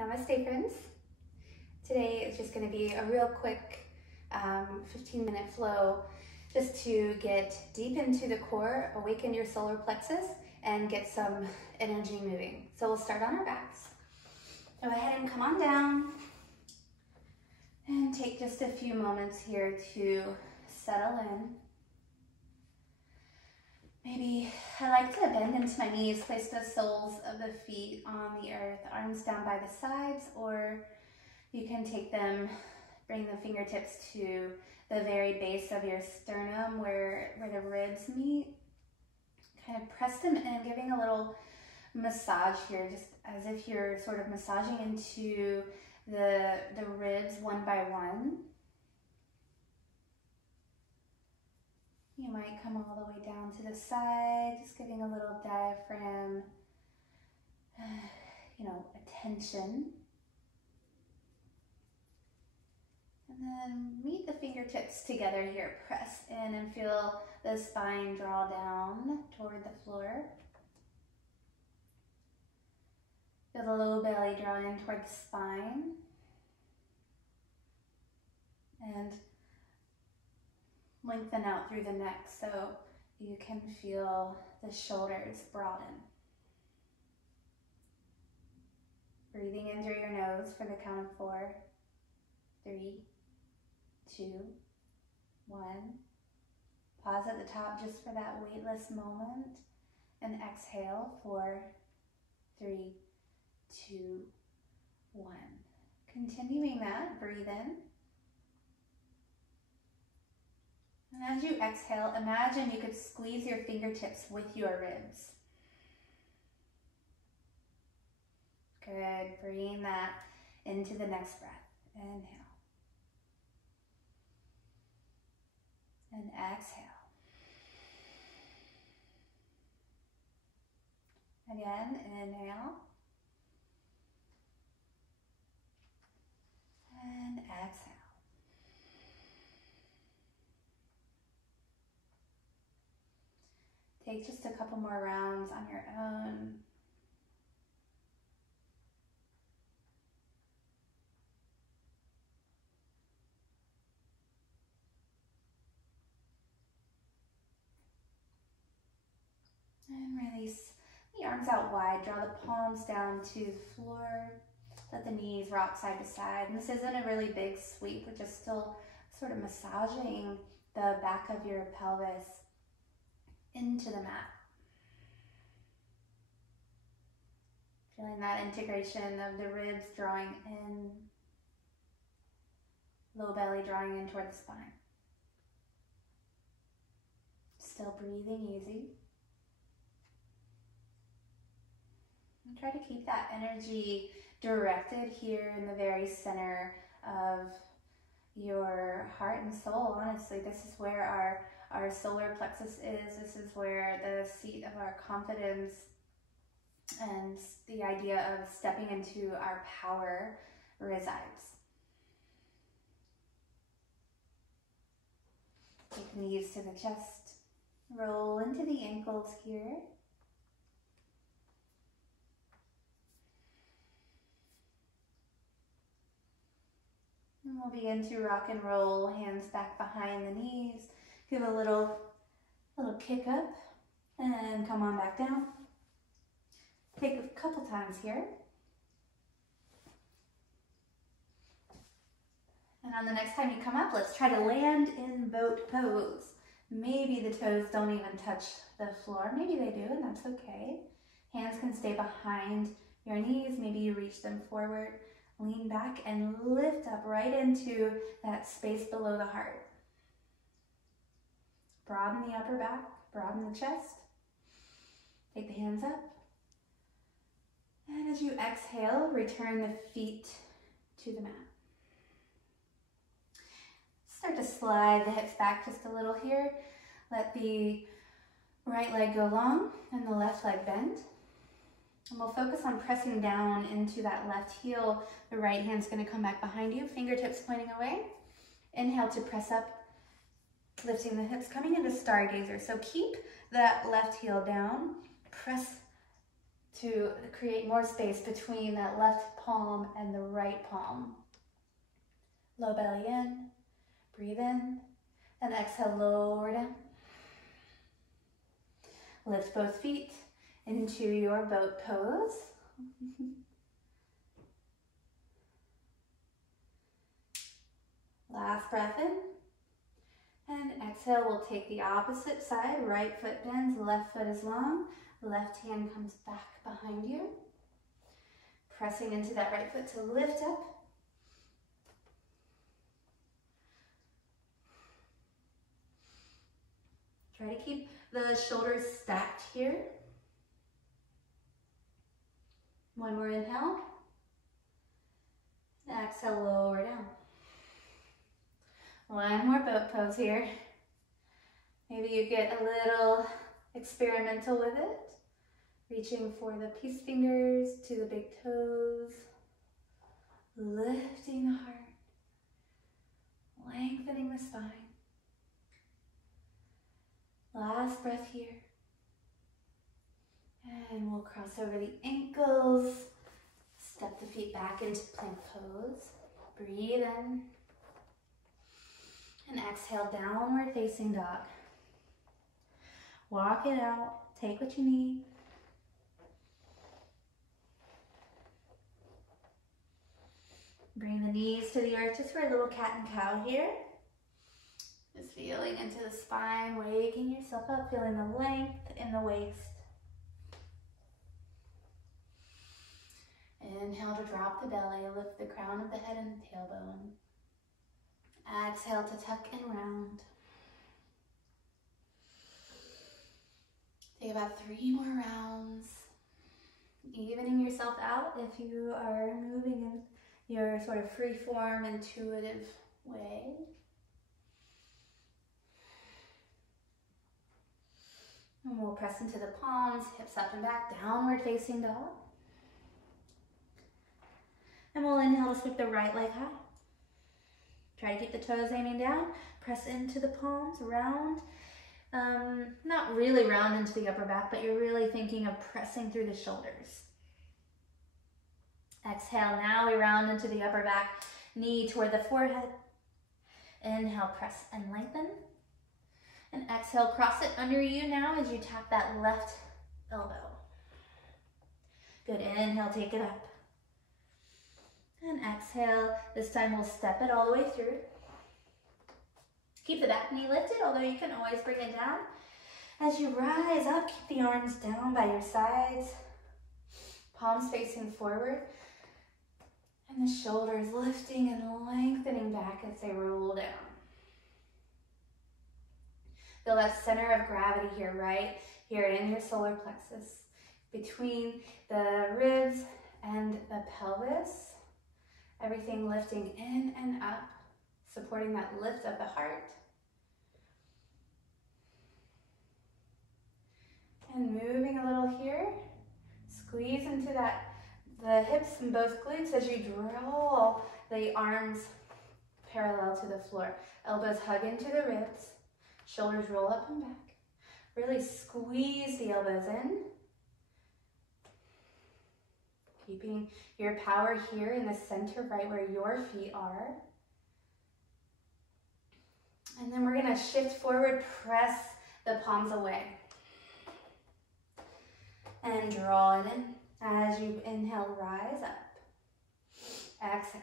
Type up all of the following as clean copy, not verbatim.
Namaste, friends. Today is just going to be a real quick 15-minute flow just to get deep into the core, awaken your solar plexus, and get some energy moving. So we'll start on our backs. Go ahead and come on down and take just a few moments here to settle in. Maybe I like to bend into my knees, place the soles of the feet on the earth, arms down by the sides, or you can take them, bring the fingertips to the very base of your sternum where the ribs meet. Kind of press them in, giving a little massage here, just as if you're sort of massaging into the ribs one by one. You might come all the way down to the side, just giving a little diaphragm, attention. And then meet the fingertips together here. Press in and feel the spine draw down toward the floor. Feel the low belly draw in toward the spine. And lengthen out through the neck so you can feel the shoulders broaden. Breathing in through your nose for the count of 4, 3, 2, 1. Pause at the top just for that weightless moment. And exhale, 4, 3, 2, 1. Continuing that, breathe in. And as you exhale, imagine you could squeeze your fingertips with your ribs. Good. Bring that into the next breath. Inhale. And exhale. Again, inhale. And exhale. Take just a couple more rounds on your own. And release the arms out wide. Draw the palms down to the floor. Let the knees rock side to side. And this isn't a really big sweep. We're just still sort of massaging the back of your pelvis into the mat. Feeling that integration of the ribs drawing in, low belly drawing in toward the spine. Still breathing easy. And try to keep that energy directed here in the very center of your heart and soul. Honestly, this is where our solar plexus is. This is where the seat of our confidence and the idea of stepping into our power resides. Take the knees to the chest. Roll into the ankles here. And we'll begin to rock and roll, hands back behind the knees. Give a little kick up and come on back down. Take a couple times here. And on the next time you come up, let's try to land in boat pose. Maybe the toes don't even touch the floor. Maybe they do, and that's okay. Hands can stay behind your knees. Maybe you reach them forward. Lean back and lift up right into that space below the heart. Broaden the upper back, broaden the chest. Take the hands up. And as you exhale, return the feet to the mat. Start to slide the hips back just a little here. Let the right leg go long and the left leg bend. And we'll focus on pressing down into that left heel. The right hand's going to come back behind you, fingertips pointing away. Inhale to press up, lifting the hips, coming into stargazer. So keep that left heel down, press to create more space between that left palm and the right palm. Low belly in, breathe in, and exhale, lower down. Lift both feet into your boat pose. Last breath in. And exhale, we'll take the opposite side. Right foot bends, left foot is long. Left hand comes back behind you. Pressing into that right foot to lift up. Try to keep the shoulders stacked here. One more inhale. Exhale, lower down. One more boat pose here. Maybe you get a little experimental with it. Reaching for the peace fingers to the big toes. Lifting the heart. Lengthening the spine. Last breath here. And we'll cross over the ankles. Step the feet back into plank pose. Breathe in. And exhale, downward facing dog. Walk it out. Take what you need. Bring the knees to the earth just for a little cat and cow here. Just feeling into the spine, waking yourself up, feeling the length in the waist. Inhale to drop the belly, lift the crown of the head and the tailbone. Exhale to tuck and round. Take about 3 more rounds. Evening yourself out if you are moving in your sort of free-form, intuitive way. And we'll press into the palms, hips up and back, downward facing dog. And we'll inhale to sweep the right leg high. Try to keep the toes aiming down. Press into the palms, round. Not really round into the upper back, but you're really thinking of pressing through the shoulders. Exhale, now we round into the upper back, knee toward the forehead. Inhale, press and lengthen. And exhale, cross it under you now as you tap that left elbow. Good, inhale, take it up. And exhale, this time we'll step it all the way through. Keep the back knee lifted, although you can always bring it down. As you rise up, keep the arms down by your sides. Palms facing forward. And the shoulders lifting and lengthening back as they roll down. Feel that center of gravity here, right here in your solar plexus, between the ribs and the pelvis. Everything lifting in and up, supporting that lift of the heart. And moving a little here. Squeeze into the hips and both glutes as you draw the arms parallel to the floor. Elbows hug into the ribs. Shoulders roll up and back. Really squeeze the elbows in. Keeping your power here in the center, right where your feet are. And then we're going to shift forward, press the palms away. And draw it in. As you inhale, rise up. Exhale.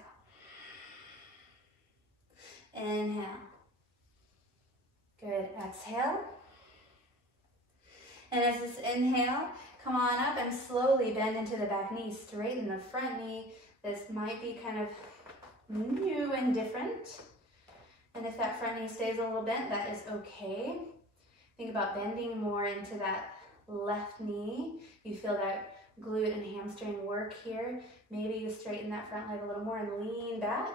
Inhale. Good. Exhale. And as this inhale, come on up and slowly bend into the back knee. Straighten the front knee. This might be kind of new and different. And if that front knee stays a little bent, that is okay. Think about bending more into that left knee. You feel that glute and hamstring work here. Maybe you straighten that front leg a little more and lean back.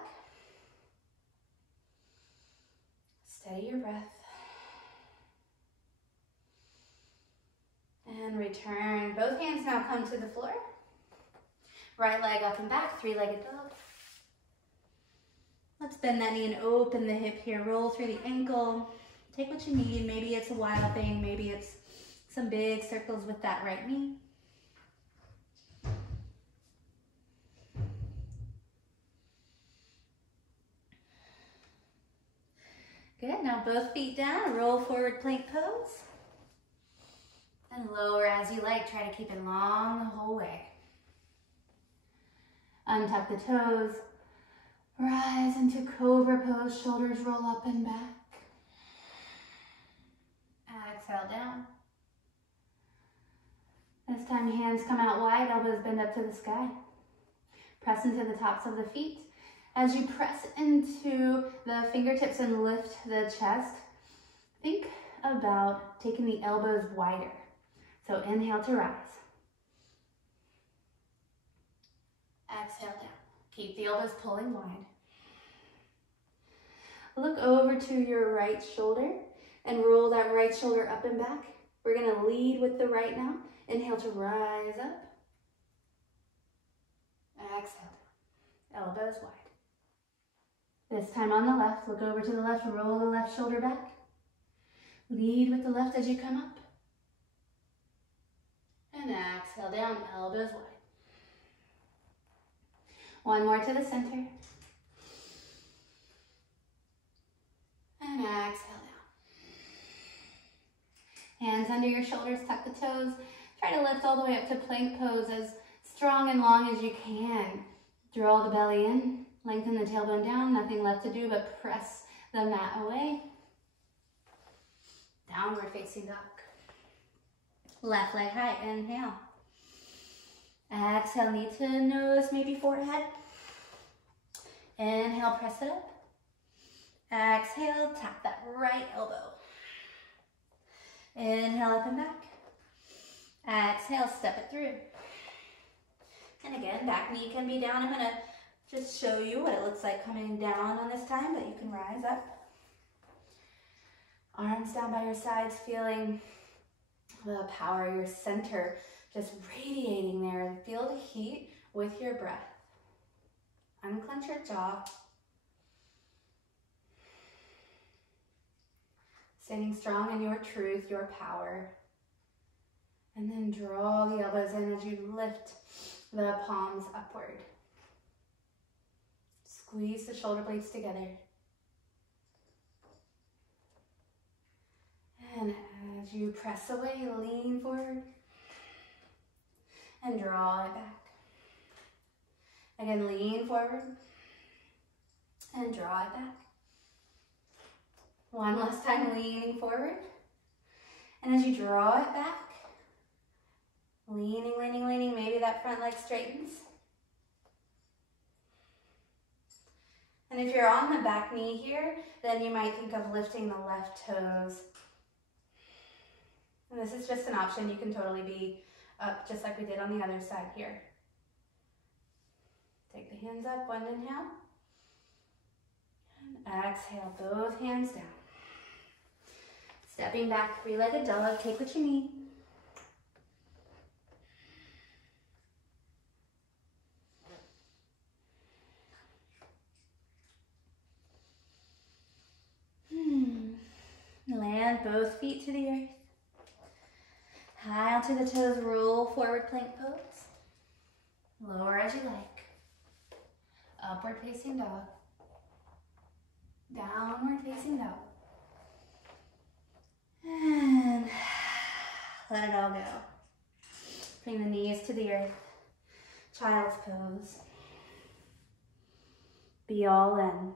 Steady your breath. And return. Both hands now come to the floor. Right leg up and back, three-legged dog. Let's bend that knee and open the hip here. Roll through the ankle. Take what you need. Maybe it's a wild thing. Maybe it's some big circles with that right knee. Good, now both feet down, roll forward plank pose. And lower as you like, try to keep it long the whole way. Untuck the toes, rise into cobra pose, shoulders roll up and back. Exhale down. This time hands come out wide, elbows bend up to the sky. Press into the tops of the feet. As you press into the fingertips and lift the chest, think about taking the elbows wider. So inhale to rise. Exhale down. Keep the elbows pulling wide. Look over to your right shoulder and roll that right shoulder up and back. We're going to lead with the right now. Inhale to rise up. Exhale down. Elbows wide. This time on the left, look over to the left, roll the left shoulder back. Lead with the left as you come up. And exhale down, elbows wide. One more to the center. And exhale down. Hands under your shoulders, tuck the toes. Try to lift all the way up to plank pose as strong and long as you can. Draw the belly in, lengthen the tailbone down, nothing left to do but press the mat away. Downward facing dog. Left leg high, inhale. Exhale, knee to nose, maybe forehead. Inhale, press it up. Exhale, tap that right elbow. Inhale, up and back. Exhale, step it through. And again, back knee can be down. I'm gonna just show you what it looks like coming down on this time, but you can rise up. Arms down by your sides, feeling the power, your center just radiating there. Feel the heat with your breath. Unclench your jaw. Standing strong in your truth, your power. And then draw the elbows in as you lift the palms upward. Squeeze the shoulder blades together. And as you press away, lean forward and draw it back. Again, lean forward and draw it back. One last time, leaning forward. And as you draw it back, leaning, leaning, leaning, maybe that front leg straightens. And if you're on the back knee here, then you might think of lifting the left toes. And this is just an option. You can totally be up just like we did on the other side here. Take the hands up, one inhale. And exhale, both hands down. Stepping back, three-legged dog, take what you need. Land both feet to the earth. High onto the toes, roll forward plank pose. Lower as you like. Upward facing dog. Downward facing dog. And let it all go. Bring the knees to the earth. Child's pose. Be all in.